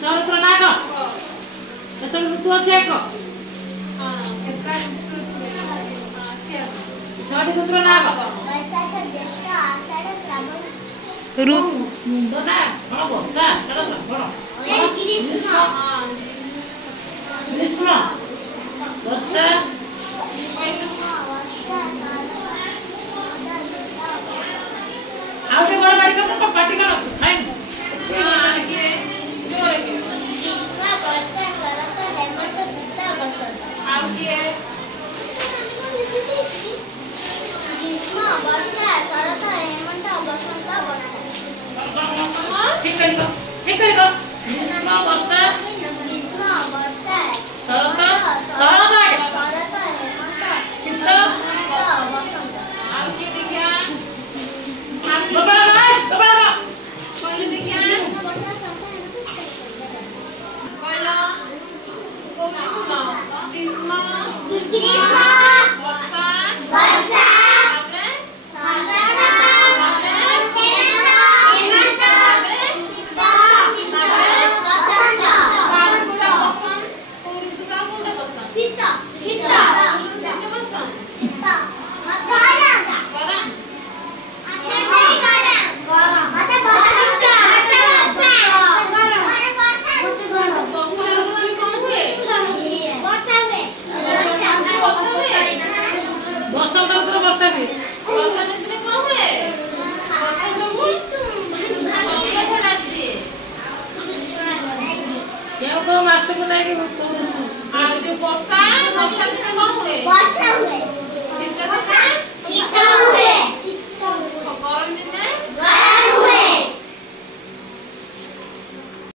शरत्र नाग तो ऋतु अच्छे को छठी ऋतु नाग ऋतु ना कौन वर्षा शरत कौन ग्रीष्म वर्षा आउटे बड़ बाड़ी का पार्टी का फाइन ठीक करेगा ग्रीष्म वर्षा शरत शरत शीत मास्टर को नहीं कि जो वर्षा वर्षा दिन कौन हुए वर्षा हुए